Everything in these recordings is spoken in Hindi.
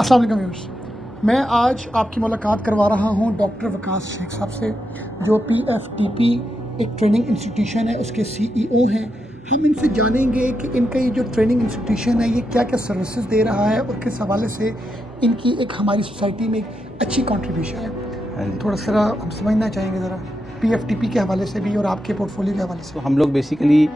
अस्सलाम वालेकुम व्यूअर्स, मैं आज आपकी मुलाकात करवा रहा हूं डॉक्टर वकास शेख साहब से, जो PFTP एक ट्रेनिंग इंस्टीट्यूशन है, उसके CEO हैं। हम इनसे जानेंगे कि इनका ये जो ट्रेनिंग इंस्टीट्यूशन है ये क्या क्या सर्विसेज दे रहा है और किस हवाले से इनकी एक हमारी सोसाइटी में एक अच्छी कंट्रीब्यूशन है। थोड़ा सा हम समझना चाहेंगे ज़रा PFTP के हवाले से भी और आपके पोर्टफोलियो के हवाले से। तो हम लोग बेसिकली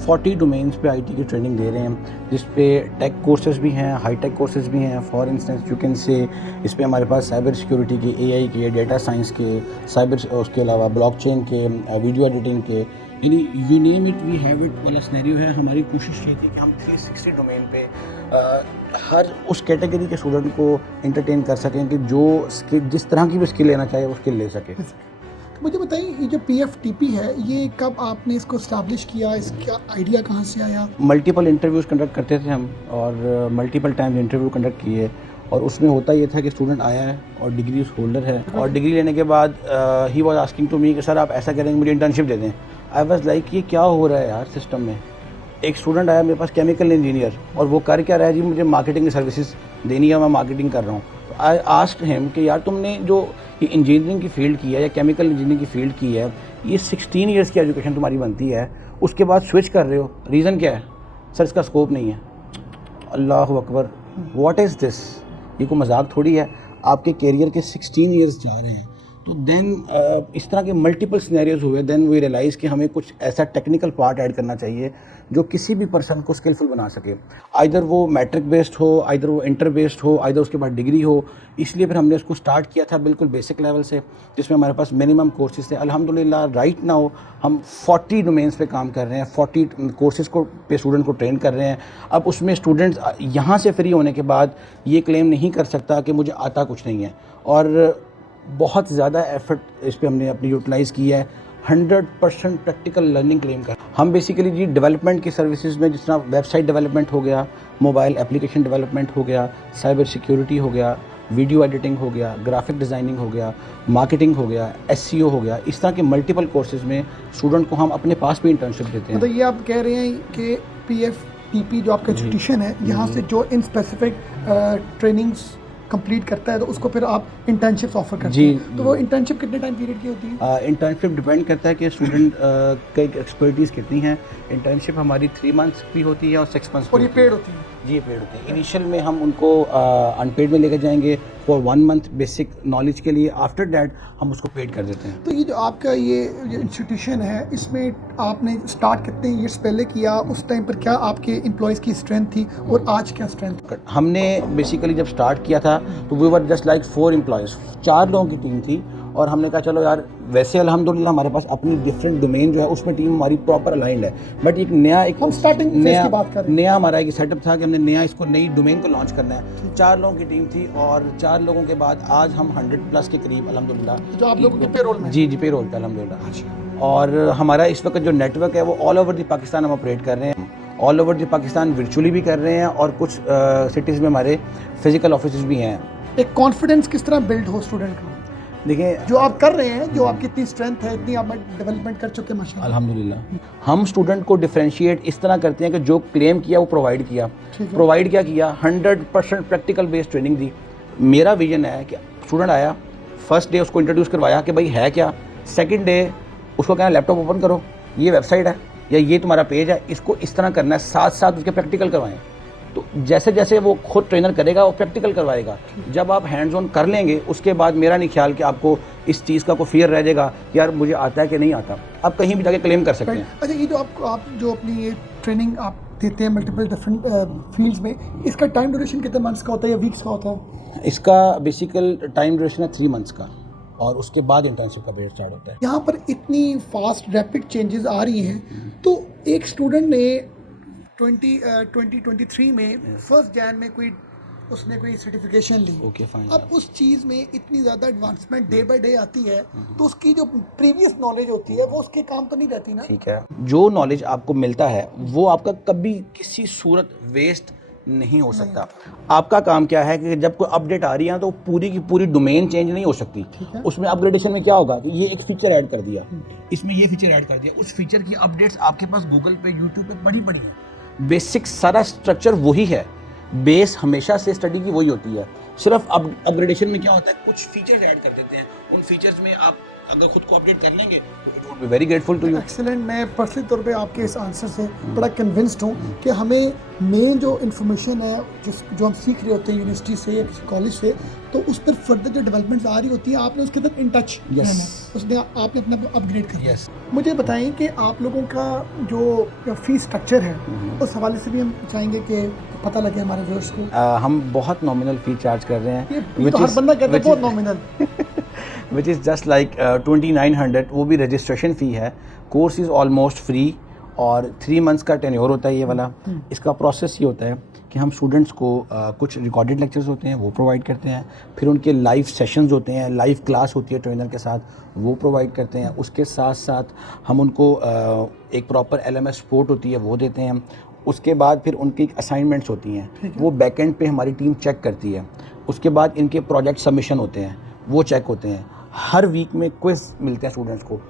40 डोमेन्स पे IT की ट्रेनिंग दे रहे हैं, जिस पे टेक कोर्सेज भी हैं, हाई टेक कोर्सेज भी हैं। For instance you can say इस पे हमारे पास साइबर सिक्योरिटी के, AI के, डेटा साइंस के, उसके अलावा ब्लॉकचेन के, वीडियो एडिटिंग के, यानी you name it we have it वाला सिनेरियो है। हमारी कोशिश ये थी कि हम 360 डोमेन पे हर उस कैटेगरी के स्टूडेंट को एंटरटेन कर सकें कि जो स्किल, जिस तरह की भी स्किल लेना चाहे वो स्किल ले सके। मुझे बताइए, ये जो PFTP है ये कब आपने इसको इस्टेब्लिश किया, इसका आइडिया कहाँ से आया? मल्टीपल इंटरव्यूज़ कंडक्ट करते थे हम, और मल्टीपल टाइम इंटरव्यू कंडक्ट किए, और उसमें होता ये था कि स्टूडेंट आया है और डिग्री उस होल्डर है, और डिग्री लेने के बाद ही वाज आस्किंग टू मी कि सर आप ऐसा करेंगे, मुझे इंटर्नशिप दे दें। आई वाज लाइक ये क्या हो रहा है यार सिस्टम में। एक स्टूडेंट आया मेरे पास केमिकल इंजीनियर, और वो कर क्या रहा है जी, मुझे मार्केटिंग की सर्विसेज देनी है, मैं मार्केटिंग कर रहा हूँ। आई आस्क्ड हिम कि यार तुमने जो ये इंजीनियरिंग की फील्ड की है या केमिकल इंजीनियरिंग की फील्ड की है, ये 16 ईयर्स की एजुकेशन तुम्हारी बनती है, उसके बाद स्विच कर रहे हो, रीज़न क्या है? सर इसका स्कोप नहीं है। अल्लाह अकबर, व्हाट इज़ दिस? ये कोई मजाक थोड़ी है। आपके कैरियर के 16 ईयर्स जा रहे हैं। तो देन इस तरह के मल्टीपल सिनेरियोज हुए। देन वी रियलाइज़ कि हमें कुछ ऐसा टेक्निकल पार्ट ऐड करना चाहिए जो किसी भी पर्सन को स्किलफुल बना सके, आइदर वो मैट्रिक बेस्ड हो, आइदर वो इंटर बेस्ड हो, आइदर उसके बाद डिग्री हो। इसलिए फिर हमने उसको स्टार्ट किया था बिल्कुल बेसिक लेवल से, जिसमें हमारे पास मिनिमम कोर्सेज थे। अल्हम्दुलिल्लाह राइट नाउ हम 40 डोमेन्स पे काम कर रहे हैं, 40 कोर्सेज़ को पे स्टूडेंट को ट्रेन कर रहे हैं। अब उसमें स्टूडेंट्स यहाँ से फ्री होने के बाद ये क्लेम नहीं कर सकता कि मुझे आता कुछ नहीं है, और बहुत ज़्यादा एफर्ट इस पे हमने अपनी यूटिलाइज़ किया है। 100% प्रैक्टिकल लर्निंग क्लेम कर हम बेसिकली जी डेवलपमेंट की सर्विसेज में, जिस तरह वेबसाइट डेवलपमेंट हो गया, मोबाइल एप्लीकेशन डेवलपमेंट हो गया, साइबर सिक्योरिटी हो गया, वीडियो एडिटिंग हो गया, ग्राफिक डिज़ाइनिंग हो गया, मार्केटिंग हो गया, SEO हो गया, इस तरह के मल्टीपल कोर्सेज में स्टूडेंट को हम अपने पास भी इंटर्नशिप देते हैं। मतलब ये आप कह रहे हैं कि PFTP जो आपका इंस्टीट्यूशन है, यहाँ से जो इन स्पेसिफिक ट्रेनिंग्स कंप्लीट करता है तो उसको फिर आप इंटर्नशिप्स ऑफर करते हैं। तो वो इंटर्नशिप कितने टाइम पीरियड की होती है? इंटर्नशिप डिपेंड करता है कि स्टूडेंट की एक्सपर्टीज़ कितनी है। इंटर्नशिप हमारी 3 मंथ्स की होती है और 6 मंथ्स और ये पेड होती है? जी पेड होती है। इनिशियल में हम उनको अनपेड में लेकर जाएंगे फॉर 1 मंथ बेसिक नॉलेज के लिए, आफ्टर दैट हम उसको पेड कर देते हैं। तो ये जो आपका ये इंस्टीट्यूशन है, इसमें आपने स्टार्ट कितने ईयर्स पहले किया? उस टाइम पर क्या आपके एम्प्लॉयज़ की स्ट्रेंथ थी और आज क्या स्ट्रेंथ? हमने बेसिकली जब स्टार्ट किया था तो we were just like 4 employees, 4 लोगों की टीम थी, और हमने कहा चलो यार, वैसे अल्हम्दुलिल्लाह हमारे पास अपनी डिफरेंट डोमेन जो है उसमें टीम हमारी प्रॉपर अलाइंड है, बट एक नया हम स्टार्टिंग फेज की बात कर रहे हैं। नया हमारा एक सेटअप था कि हमने नया इसको नई डोमेन को लॉन्च करना है। 4 लोगों की टीम थी, और 4 लोगों के बाद आज हम 100+ के करीब अल्हम्दुलिल्लाह। जो आप लोगों के पेरोल में? जी पेरोल पे अल्हम्दुलिल्लाह। और हमारा इस वक्त जो नेटवर्क है वो ऑल ओवर द पाकिस्तान हम ऑपरेट कर रहे हैं। All over the Pakistan virtually भी कर रहे हैं, और कुछ सिटीज़ में हमारे फिजिकल ऑफिस भी हैं। एक कॉन्फिडेंस किस तरह बिल्ड हो स्टूडेंट का? देखिए जो आप कर रहे हैं, जो आपकी इतनी स्ट्रेंथ है, इतनी आप डेवलपमेंट कर चुके हैं माशाल्लाह। अल्हम्दुलिल्लाह। हम स्टूडेंट को डिफरेंशिएट इस तरह करते हैं कि जो क्लेम किया वो प्रोवाइड किया। प्रोवाइड क्या किया? 100% प्रैक्टिकल बेस्ड ट्रेनिंग दी। मेरा विजन है कि स्टूडेंट आया, फर्स्ट डे उसको इंट्रोड्यूस करवाया कि भाई है क्या, सेकंड डे उसको कहना लैपटॉप ओपन करो, ये वेबसाइट है या ये तुम्हारा पेज है, इसको इस तरह करना है, साथ साथ उसके प्रैक्टिकल करवाएं। तो जैसे जैसे वो खुद ट्रेनर करेगा वो प्रैक्टिकल करवाएगा। जब आप हैंड्स ऑन कर लेंगे उसके बाद मेरा नहीं ख्याल कि आपको इस चीज़ का कोई फियर रह जाएगा कि यार मुझे आता है कि नहीं आता। आप कहीं भी जाके क्लेम कर सकते हैं। अच्छा, ये जो आप जो अपनी ये ट्रेनिंग आप देते हैं मल्टीपल डिफरेंट फील्ड्स में, इसका टाइम ड्यूरेशन कितने मंथ्स का होता है या वीक्स का होता है? इसका बेसिकल टाइम ड्यूरेशन है 3 मंथ्स का, और उसके बाद इंटर्नशिप का पीरियड स्टार्ट होता है। यहाँ पर इतनी फास्ट रैपिड चेंजेस आ रही हैं, तो एक स्टूडेंट ने 2023 में 1 जनवरी में उसने कोई सर्टिफिकेशन ली। Okay fine. अब उस चीज़ में इतनी ज़्यादा एडवांसमेंट डे बाय डे आती है, तो उसकी जो प्रीवियस नॉलेज होती है वो उसके काम तो नहीं रहती ना? ठीक है, जो नॉलेज आपको मिलता है वो आपका कभी किसी सूरत वेस्ट नहीं हो सकता। आपका काम क्या है कि जब कोई अपडेट आ रही है तो पूरी की पूरी डोमेन चेंज नहीं हो सकती। उसमें अपग्रेडेशन में क्या होगा कि ये एक फीचर ऐड कर दिया, इसमें ये फीचर ऐड कर दिया, उस फीचर की अपडेट्स आपके पास गूगल पे, यूट्यूब पे बड़ी है। बेसिक सारा स्ट्रक्चर वही है, बेस हमेशा से स्टडी की वही होती है, सिर्फ अपग्रेडेशन में क्या होता है, कुछ फीचर्स ऐड कर देते हैं। उन फीचर्स में आप अगर खुद को अपडेट कर लेंगे तो it would be very grateful to you. Excellent. मैं पर्सनली तौर पे आपके इस आंसर से बड़ा कन्विंस्ड हूँ कि हमें मेन जो इन्फॉर्मेशन है जो हम सीख रहे होते हैं यूनिवर्सिटी से या किसी कॉलेज से, तो उस पर फर्दर जो डेवलपमेंट्स आ रही होती है आपने उसके साथ इन टच रहना है, उसने आपने अपना अपग्रेड करना है। मुझे बताएं कि आप लोगों का जो फीस स्ट्रक्चर है उस हवाले से भी हम चाहेंगे कि पता लगे हमारे व्यूअर्स को। हम बहुत नॉमिनल फी चार्ज कर रहे हैं, ये तो हर बंदा कहता है बहुत nominal which is just like 2900, वो भी रजिस्ट्रेशन फ़ी है। कोर्स इज़ ऑलमोस्ट फ्री और 3 मंथ्स का टेन्योर होता है ये वाला। इसका प्रोसेस ये होता है कि हम स्टूडेंट्स को कुछ रिकॉर्डेड लेक्चर्स होते हैं वो प्रोवाइड करते हैं, फिर उनके लाइव सेशंस होते हैं, लाइव क्लास होती है ट्रेनर के साथ, वो प्रोवाइड करते हैं। उसके साथ साथ हम उनको एक प्रॉपर LMS सपोर्ट होती है वो देते हैं। उसके बाद फिर उनकी असाइनमेंट्स होती हैं, वो बैकएंड पे हमारी टीम चेक करती है। उसके बाद इनके प्रोजेक्ट सबमिशन होते हैं, वो चेक होते हैं। हर वीक में क्विज़ मिलते हैं स्टूडेंट्स को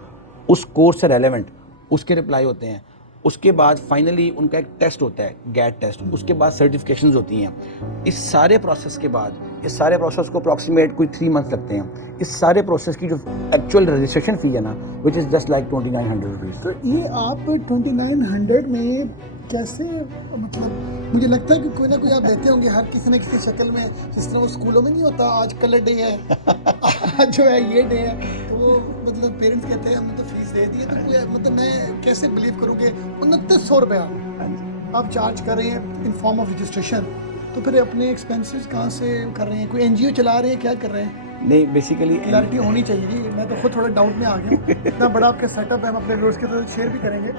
उस कोर्स से रेलेवेंट, उसके रिप्लाई होते हैं। उसके बाद फाइनली उनका एक टेस्ट होता है, गैट टेस्ट, उसके बाद सर्टिफिकेशंस होती हैं। इस सारे प्रोसेस के बाद, इस सारे प्रोसेस को अप्रॉक्सीमेट कोई 3 मंथ्स लगते हैं। इस सारे प्रोसेस की जो एक्चुअल रजिस्ट्रेशन फ़ी है ना, which is just like 2900 rupees. तो ये आप 2900 में कैसे, मतलब मुझे लगता है कि कोई ना कोई आप देते होंगे हर किसी न किसी शक्ल में, जिस तरह वो स्कूलों में नहीं होता आज कलर डे है आज जो है ये डे है, तो वो मतलब पेरेंट्स कहते हैं हमने तो फीस दे दी है, तो कोई मतलब मैं कैसे बिलीव करूँ कि 2900 रुपया आप चार्ज कर रहे हैं इन फॉर्म ऑफ रजिस्ट्रेशन, तो फिर अपने एक्सपेंसेस कहाँ से कर रहे हैं? कोई NGO चला रहे हैं, क्या कर रहे हैं? नहीं, बेसिकली क्लैरिटी होनी चाहिए जी, मैं तो खुद थोड़ा डाउट में आ गया हूँ। इतना बड़ा आपका सेटअप है, हम अपने व्यूअर्स के साथ शेयर भी करेंगे।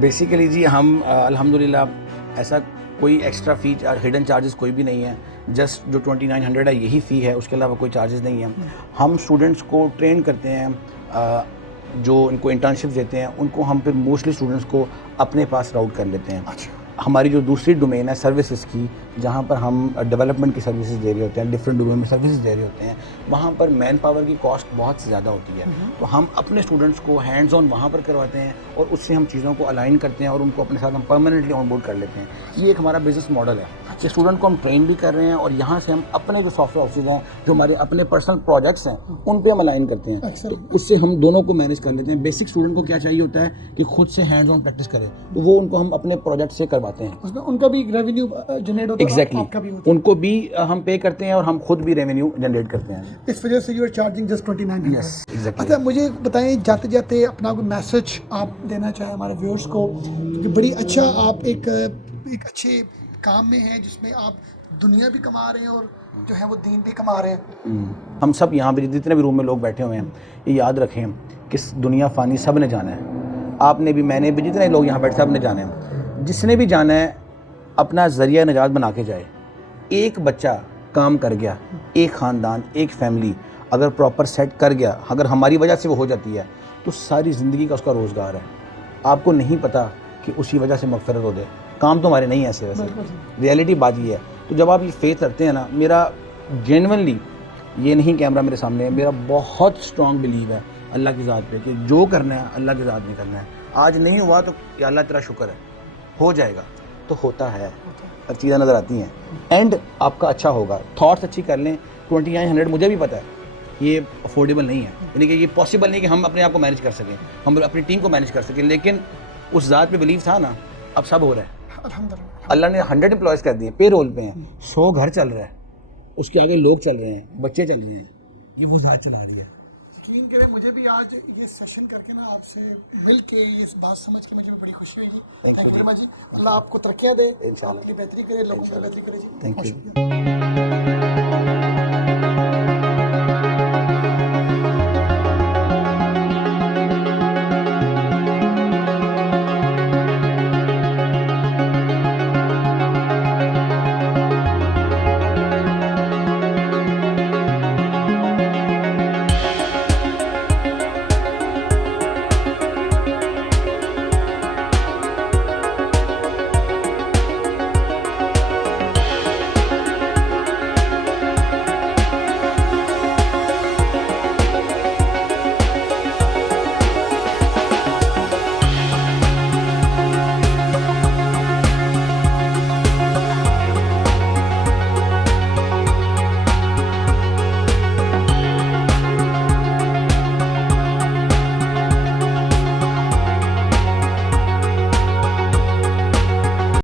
बेसिकली जी हम अल्हम्दुलिल्लाह ऐसा कोई एक्स्ट्रा फ़ी और हिडन चार्जेस कोई भी नहीं है। जस्ट जो 2900 है यही फ़ी है, उसके अलावा कोई चार्जेस नहीं है। हम स्टूडेंट्स को ट्रेन करते हैं, जो उनको इंटर्नशिप देते हैं उनको हम फिर मोस्टली स्टूडेंट्स को अपने पास राउट कर लेते हैं। अच्छा। हमारी जो दूसरी डोमेन है सर्विसेज की, जहाँ पर हम डेवलपमेंट की सर्विसेज दे रहे होते हैं, डिफरेंट डोमेन में सर्विसेज दे रहे होते हैं, वहाँ पर मैन पावर की कॉस्ट बहुत ज़्यादा होती है। तो हम अपने स्टूडेंट्स को हैंड्स ऑन वहाँ पर करवाते हैं और उससे हम चीज़ों को अलाइन करते हैं और उनको अपने साथ हम परमानेंटली ऑन बोर्ड कर लेते हैं। ये एक हमारा बिजनेस मॉडल है कि स्टूडेंट को हम ट्रेन भी कर रहे हैं और यहाँ से हम अपने जो सॉफ्टवेयर ऑफिस हैं, जो हमारे अपने पर्सनल प्रोजेक्ट्स हैं, उन पर हम अलाइन करते हैं। तो उससे हम दोनों को मैनेज कर लेते हैं। बेसिक स्टूडेंट को क्या चाहिए होता है कि खुद से हैंड्स ऑन प्रैक्टिस करे, तो वो उनको हम अपने प्रोजेक्ट से करवाते हैं। उसमें उनका भी रेवेन्यू जनरेट होता है। एग्जैक्टली, उनको भी हम पे करते हैं और हम खुद भी रेवेन्यू जनरेट करते हैं। इस वजह से you are charging just 2900। Yes, exactly. अच्छा, मुझे बताएं जाते जाते अपना कोई मैसेज आप देना चाहें हमारे व्यूअर्स को, क्योंकि बड़ी अच्छा आप एक अच्छे काम में हैं जिसमें आप दुनिया भी कमा रहे हैं और जो है वो दीन भी कमा रहे हैं। हम सब यहाँ पे जितने भी रूम में लोग बैठे हुए हैं, ये याद रखें कि दुनिया फ़ानी सब ने जाना है। आपने भी, मैंने भी, जितने लोग यहाँ बैठे सब ने जाना है। जिसने भी जाना है अपना ज़रिया निजात बना के जाए। एक बच्चा काम कर गया, एक ख़ानदान, एक फैमिली अगर प्रॉपर सेट कर गया, अगर हमारी वजह से वो हो जाती है, तो सारी ज़िंदगी का उसका रोज़गार है। आपको नहीं पता कि उसी वजह से मगफिरत हो जाए। काम तो हमारे नहीं है ऐसे वैसे, रियलिटी बात ये है। तो जब आप ये फेथ रखते हैं ना, मेरा जेन्युइनली, ये नहीं कैमरा मेरे सामने है, मेरा बहुत स्ट्रॉन्ग बिलीव है अल्लाह की ज़ात पे कि जो करना है अल्लाह की ज़ात में करना है। आज नहीं हुआ तो या अल्लाह तेरा शुक्र है, हो जाएगा तो होता है, हर चीज़ें नज़र आती हैं, एंड आपका अच्छा होगा। थॉट्स अच्छी कर लें। 2900 मुझे भी पता है ये अफोर्डेबल नहीं है, यानी कि ये पॉसिबल नहीं कि हम अपने आप को मैनेज कर सकें, हम अपनी टीम को मैनेज कर सकें, लेकिन उस ज़ात पे बिलीव था ना, अब सब हो रहा है। अल्हम्दुलिल्लाह, अल्लाह ने 100 एम्प्लॉयज़ कर दिए, पे रोल पे हैं, 100 घर चल रहा है, उसके आगे लोग चल रहे हैं, बच्चे चल रहे हैं, ये वो ज़ात चला रही है। यकीन करें मुझे भी आज ये सेशन करके ना आपसे मिल के ये बात समझ के मुझे बड़ी खुशी हुई। थैंक यू वेरी मच जी। अल्लाह आपको तरक्कियाँ दे, इंशाअल्लाह बेहतरी करे, लोगों में बेहतरी करे जी। Thank you.